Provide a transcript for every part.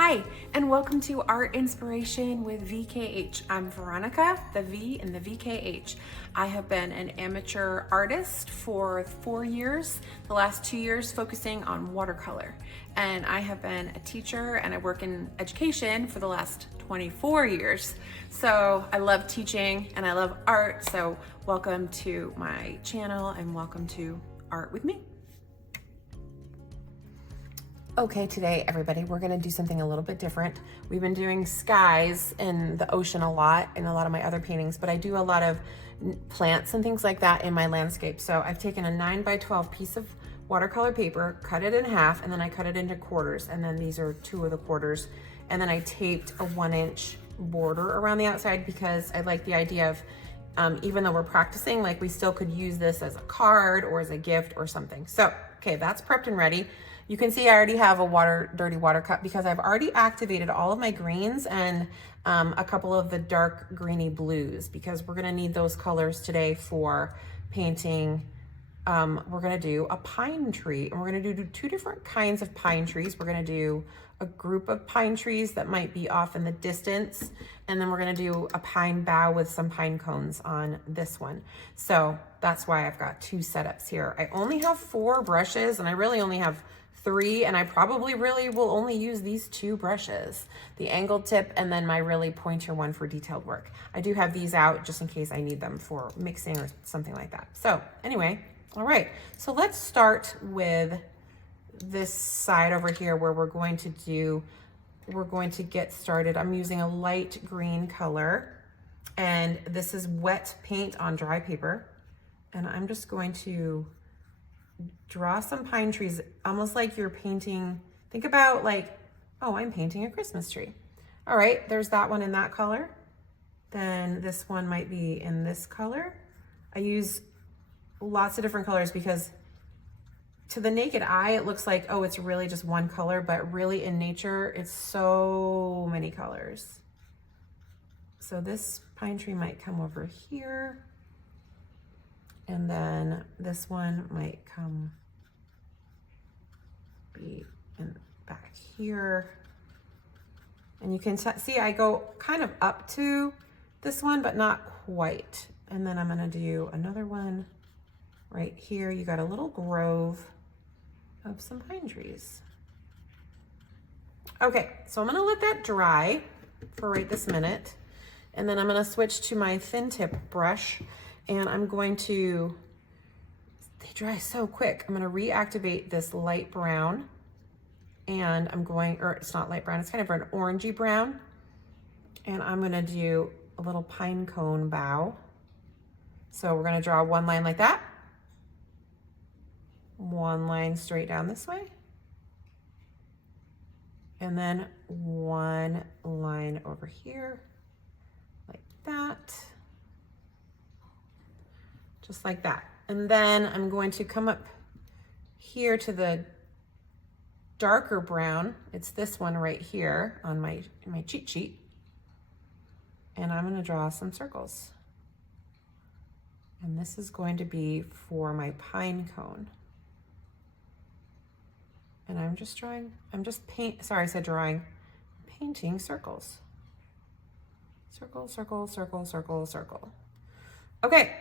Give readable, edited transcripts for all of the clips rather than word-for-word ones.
Hi, and welcome to Art Inspiration with VKH. I'm Veronica, the V in the VKH. I have been an amateur artist for 4 years, the last 2 years focusing on watercolor. And I have been a teacher and I work in education for the last 24 years. So I love teaching and I love art. So welcome to my channel and welcome to Art with me. Okay, today, everybody, we're gonna do something a little bit different. We've been doing skies and the ocean a lot in a lot of my other paintings, but I do a lot of plants and things like that in my landscape. So I've taken a 9x12 piece of watercolor paper, cut it in half, and then I cut it into quarters. And then these are 2 of the quarters. And then I taped a 1-inch border around the outside because I like the idea of, even though we're practicing, like we still could use this as a card or as a gift or something. So, okay, that's prepped and ready. You can see I already have a dirty water cup because I've already activated all of my greens and a couple of the dark greeny blues because we're gonna need those colors today for painting. We're gonna do a pine tree and we're gonna do 2 different kinds of pine trees. We're gonna do a group of pine trees that might be off in the distance. And then we're gonna do a pine bough with some pine cones on this one. So that's why I've got 2 setups here. I only have 4 brushes and I really only have 3, and I probably really will only use these 2 brushes, the angled tip and then my really pointer one for detailed work. I do have these out just in case I need them for mixing or something like that. So anyway, all right, so let's start with this side over here where we're going to get started. I'm using a light green color and this is wet paint on dry paper. And I'm just going to draw some pine trees, almost like you're painting, think about like, oh, I'm painting a Christmas tree. All right, there's that one in that color. Then this one might be in this color. I use lots of different colors because to the naked eye, it looks like, oh, it's really just one color, but really in nature, it's so many colors. So this pine tree might come over here. And then this one might be back here. And you can see I go kind of up to this one, but not quite. And then I'm gonna do another one right here. You got a little grove of some pine trees. Okay, so I'm gonna let that dry for right this minute. And then I'm gonna switch to my thin tip brush and I'm going to, they dry so quick. I'm gonna reactivate this light brown and I'm going, or it's not light brown, it's kind of an orangey brown. And I'm gonna do a little pine cone bough. So we're gonna draw 1 line like that. 1 line straight down this way. And then 1 line over here, like that. Just like that. And then I'm going to come up here to the darker brown. It's this one right here on my cheat sheet. And I'm gonna draw some circles. And this is going to be for my pine cone. And I'm just drawing, sorry, I said drawing, painting circles. Circle, circle, circle, circle, circle. Okay.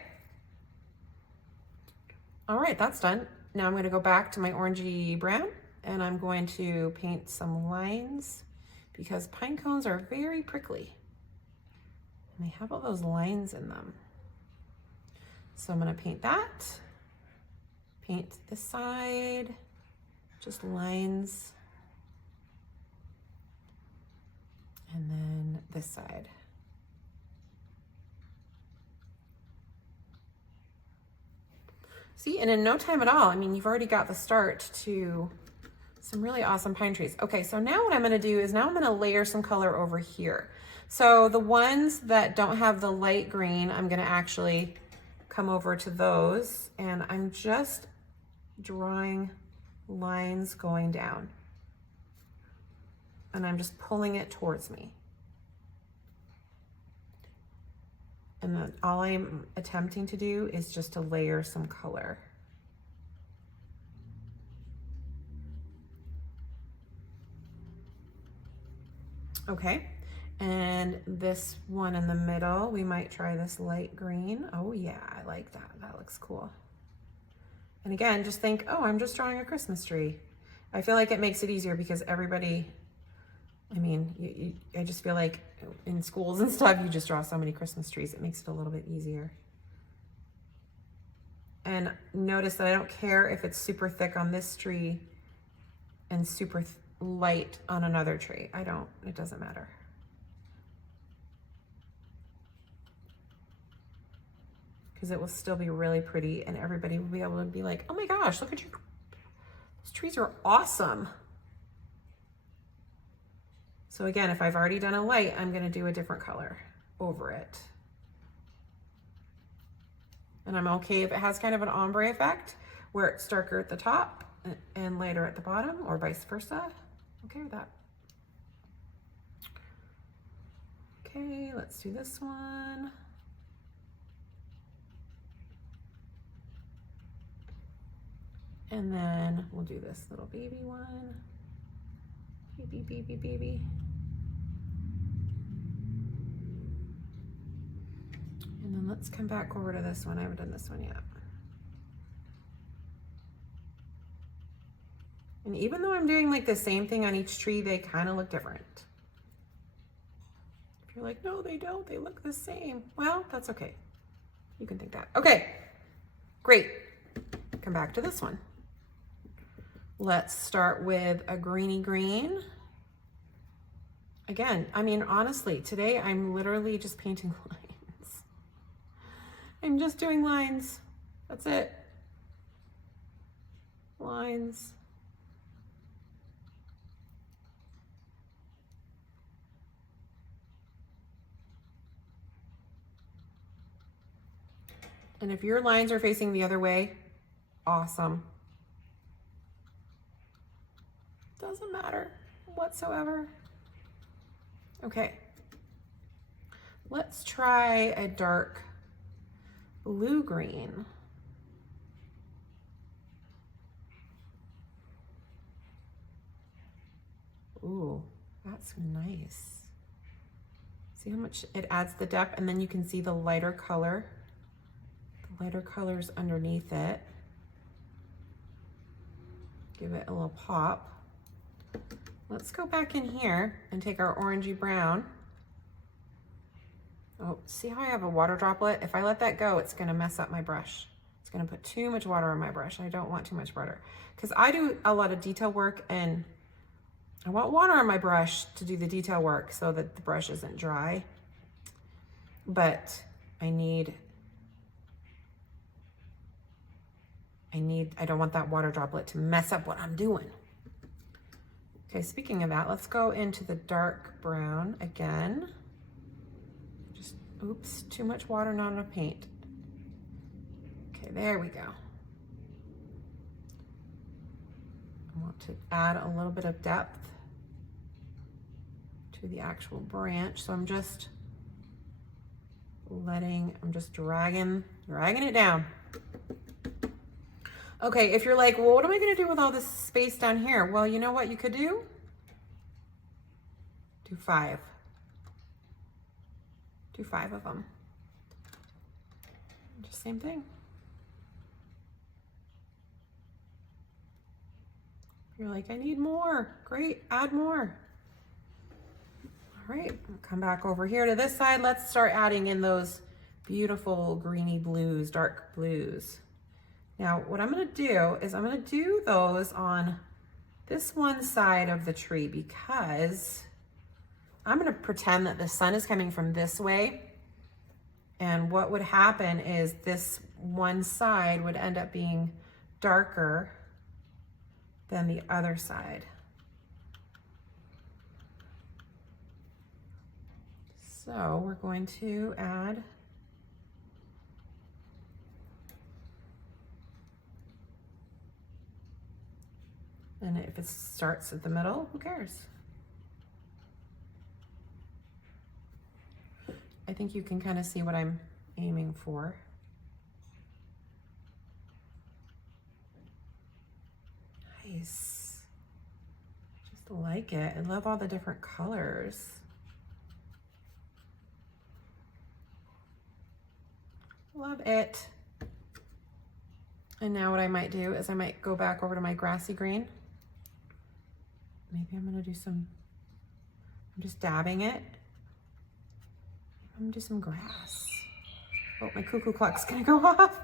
All right, that's done. Now I'm gonna go back to my orangey brown and I'm going to paint some lines because pine cones are very prickly and they have all those lines in them. So I'm gonna paint that, paint this side, just lines, and then this side. See, and in no time at all, I mean, you've already got the start to some really awesome pine trees. Okay, so now what I'm gonna do is now I'm gonna layer some color over here. So the ones that don't have the light green, I'm gonna actually come over to those and I'm just drawing lines going down. And I'm just pulling it towards me. And then all I'm attempting to do is just to layer some color. Okay, and this one in the middle, we might try this light green. Oh yeah, I like that. That looks cool. And again, just think, oh, I'm just drawing a Christmas tree. I feel like it makes it easier because everybody, I mean, I just feel like in schools and stuff, you just draw so many Christmas trees. It makes it a little bit easier. And notice that I don't care if it's super thick on this tree and super light on another tree. It doesn't matter. Because it will still be really pretty and everybody will be able to be like, oh my gosh, look at your, those trees are awesome. So again, if I've already done a light, I'm gonna do a different color over it. And I'm okay if it has kind of an ombre effect where it's darker at the top and lighter at the bottom, or vice versa. Okay with that. Okay, let's do this one. And then we'll do this little baby one. Baby, baby, baby. And then let's come back over to this one. I haven't done this one yet. And even though I'm doing like the same thing on each tree, they kind of look different. If you're like, no, they don't, they look the same. Well, that's okay. You can think that. Okay, great. Come back to this one. Let's start with a greeny green. Again, I mean, honestly, today I'm literally just painting lines. I'm just doing lines. That's it. Lines. And if your lines are facing the other way, awesome. Doesn't matter whatsoever. Okay, let's try a dark blue green. Ooh, that's nice. See how much it adds the depth, and then you can see the lighter color. The lighter colors underneath it. Give it a little pop. Let's go back in here and take our orangey brown. Oh, see how I have a water droplet? If I let that go, it's gonna mess up my brush. It's gonna put too much water on my brush. I don't want too much water because I do a lot of detail work and I want water on my brush to do the detail work so that the brush isn't dry. But I don't want that water droplet to mess up what I'm doing. Okay, speaking of that, let's go into the dark brown again. Just, oops, too much water, not enough paint. Okay, there we go. I want to add a little bit of depth to the actual branch. So I'm just dragging it down. Okay, if you're like, well, what am I gonna do with all this space down here? Well, you know what you could do? Do 5. Do 5 of them. Just same thing. If you're like, I need more. Great, add more. All right, come back over here to this side. Let's start adding in those beautiful greeny blues, dark blues. Now, what I'm gonna do is I'm gonna do those on this one side of the tree because I'm gonna pretend that the sun is coming from this way. And what would happen is this one side would end up being darker than the other side. So we're going to add and if it starts at the middle, who cares? I think you can kind of see what I'm aiming for. Nice. Just like it. I love all the different colors. Love it. And now what I might do is I might go back over to my grassy green. Maybe I'm gonna do some, I'm just dabbing it. I'm gonna do some grass. Oh, my cuckoo clock's gonna go off.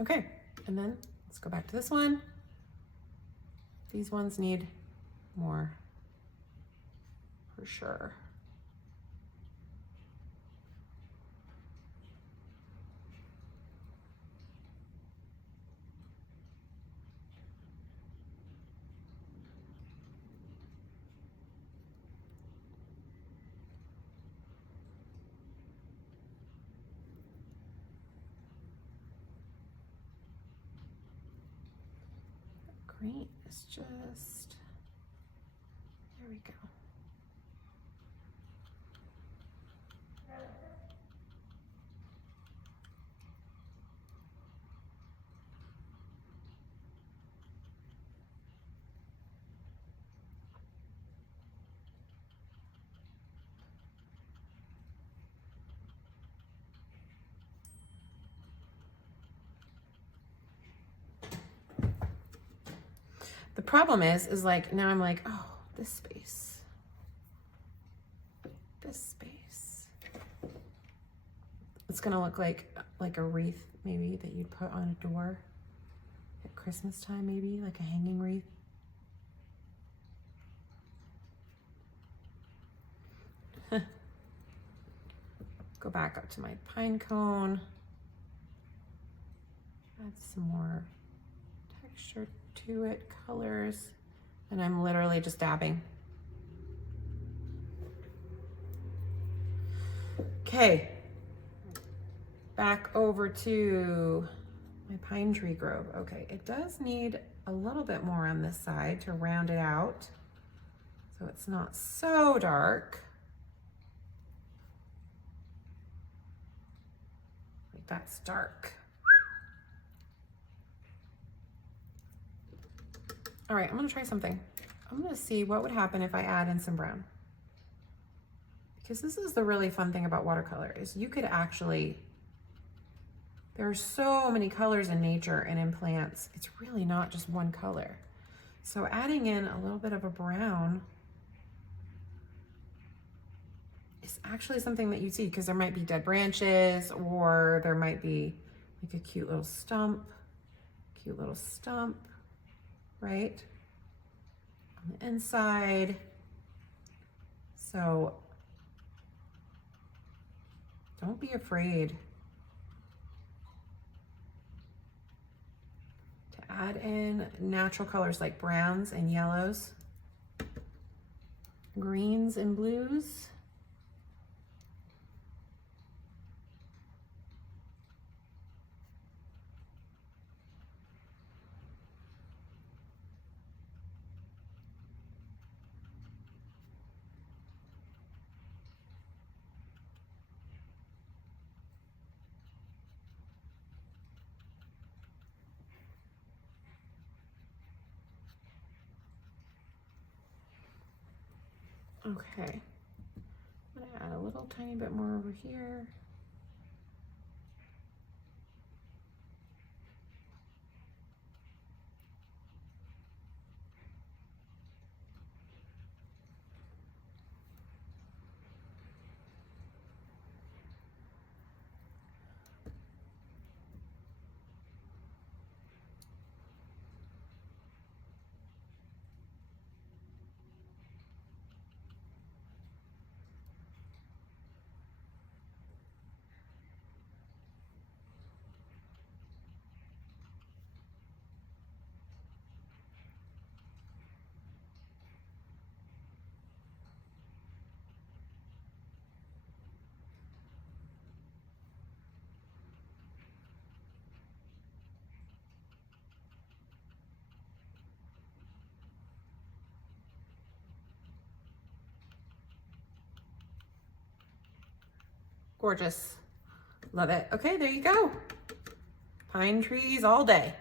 Okay, and then let's go back to this one. These ones need more for sure. Green is just, there we go. The problem is like, now I'm like, oh, this space. It's gonna look like a wreath maybe that you'd put on a door at Christmas time, maybe like a hanging wreath. Go back up to my pine cone. Add some more texture to it, colors, and I'm literally just dabbing. Okay, back over to my pine tree grove. Okay, it does need a little bit more on this side to round it out so it's not so dark. Like that's dark. All right, I'm gonna try something. I'm gonna see what would happen if I add in some brown. Because this is the really fun thing about watercolor is you could actually, there are so many colors in nature and in plants. It's really not just one color. So adding in a little bit of a brown is actually something that you see because there might be dead branches or there might be like a cute little stump, right? On the inside. So don't be afraid to add in natural colors like browns and yellows, greens and blues. Okay, I'm gonna add a little tiny bit more over here. Gorgeous. Love it. Okay, there you go. Pine trees all day.